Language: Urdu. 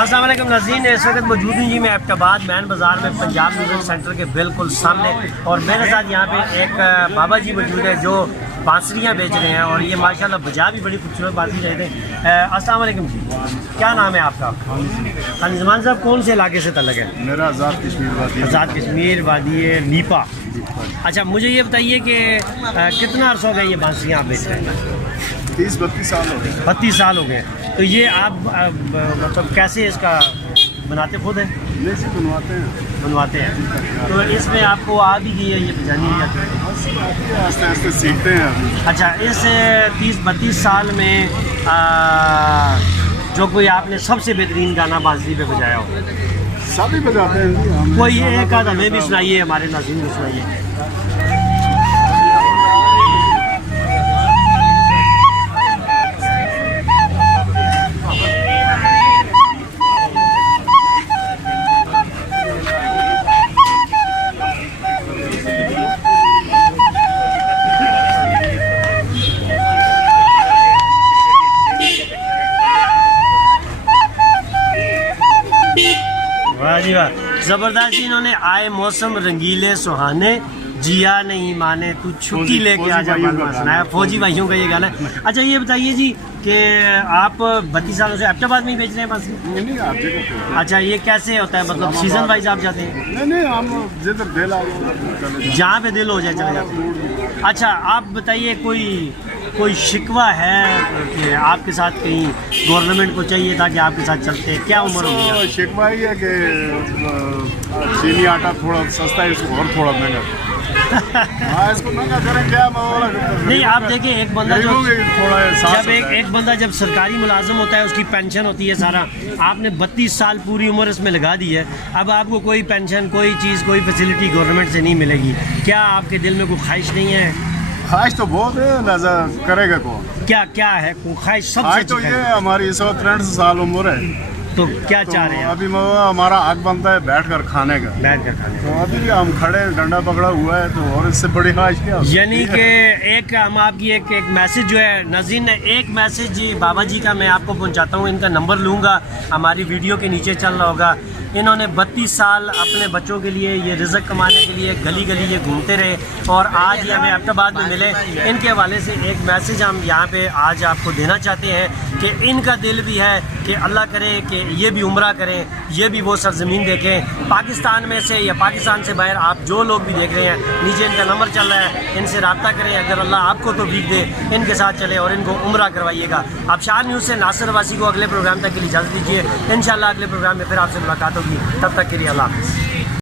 السلام علیکم ناظرین، اس وقت موجود ہوں جی میں ایبٹ آباد مین بازار میں پنجاب میوزک سینٹر کے بالکل سامنے، اور میرے ساتھ یہاں پہ ایک بابا جی موجود ہے جو بانسریاں بیچ رہے ہیں، اور یہ ماشاءاللہ بجا بھی بڑی خوبصورت بانسری رہتے ہیں۔ السلام علیکم جی، کیا نام ہے آپ کا؟ خانزمان صاحب کون سے علاقے سے تعلق ہے؟ میرا آزاد کشمیر وادی آزاد کشمیر وادی لیپا۔ اچھا مجھے یہ بتائیے کہ کتنا عرصہ ہو گیا یہ بانسریاں آپ بیچ رہے ہیں؟ 30-32 سال ہو گئے۔ 32 سال ہو گئے۔ تو یہ آپ مطلب کیسے اس کا بناتے خود ہیں؟ نہیں سے بنواتے ہیں۔ تو اس میں آپ کو آ بھی گئی ہے یہ بجانی نہیں آتی؟ آہستہ آہستہ سیکھتے ہیں ابھی۔ اچھا، اس 30-32 سال میں جو کوئی آپ نے سب سے بہترین گانا بانسری پہ بجایا ہو؟ سب ہی بجاتے ہیں جی، ہم کوئی ایک آدھ ہمیں بھی سنائیے، ہمارے ناظرین کو سنائیے۔ واہ جی واہ، زبردست جی۔ انہوں نے آئے موسم رنگیلے سہانے، جیا نہیں مانے تو چھٹی لے کے آ جا سنایا، فوجی بھائیوں کا یہ گانا ہے۔ اچھا یہ بتائیے جی کہ آپ 32 سالوں سے ایبٹ آباد میں ہی بیچ رہے ہیں بانسری؟ نہیں آپ جگہ۔ اچھا یہ کیسے ہوتا ہے، مطلب سیزن وائز آپ جاتے ہیں؟ نہیں ہم جدھر دل آ جائے جہاں پہ دل ہو جائے چلے جاتے ہیں۔ اچھا آپ بتائیے کوئی شکوہ ہے کہ آپ کے ساتھ کہیں گورنمنٹ کو چاہیے تھا کہ آپ کے ساتھ چلتے، کیا عمر ہو گیا؟ شکوہ یہ ہے کہ چینی آٹا تھوڑا سستا ہے، اس کو اور تھوڑا مہنگا۔ ہاں اس کو مہنگا کریں کیا؟ نہیں آپ دیکھیں، ایک بندہ تھوڑا ایک بندہ جب سرکاری ملازم ہوتا ہے، اس کی پینشن ہوتی ہے سارا، آپ نے 32 سال پوری عمر اس میں لگا دی ہے، اب آپ کو کوئی پینشن، کوئی چیز، کوئی فیسلٹی گورنمنٹ سے نہیں ملے گی، کیا آپ کے دل میں کوئی خواہش نہیں ہے؟ خواہش تو بہت ہے، لہٰذا کرے گا کون؟ کیا ہے کوئی خواہش؟ سب خواہش سے تو یہ ہماری اس وقت 63 سال عمر ہے، تو کیا چاہ رہے ہیں؟ ابھی ہمارا حق بنتا ہے بیٹھ کر کھانے کا، بیٹھ کر کھانے، تو ابھی ہم کھڑے ڈنڈا پکڑا ہوا ہے، تو اور اس سے بڑی خواہش کیا؟ یعنی کہ ایک ہم آپ کی ایک میسج جو ہے ناظرین نے، ایک میسج جی بابا جی کا میں آپ کو پہنچاتا ہوں، ان کا نمبر لوں گا، ہماری ویڈیو کے نیچے چل رہا ہوگا۔ انہوں نے 32 سال اپنے بچوں کے لیے یہ رزق کمانے کے لیے گلی گلی یہ گھومتے رہے، اور آج یہ ہمیں ایبٹ آباد میں ملے۔ ان کے حوالے سے ایک میسج ہم یہاں پہ آج آپ کو دینا چاہتے ہیں کہ ان کا دل بھی ہے کہ اللہ کرے کہ یہ بھی عمرہ کریں، یہ بھی وہ سرزمین دیکھیں۔ پاکستان میں سے یا پاکستان سے باہر آپ جو لوگ بھی دیکھ رہے ہیں، نیچے ان کا نمبر چل رہا ہے، ان سے رابطہ کریں، اگر اللہ آپ کو توفیق دے ان کے ساتھ چلے اور ان کو عمرہ کروائیے گا۔ آپ شار نیوز سے ناصر واسی کو اگلے پروگرام تک کے لیے اجازت دیجیے، انشاءاللہ اگلے پروگرام میں پھر آپ سے ملاقات ہوگی، تب تک کے لیے اللہ حافظ۔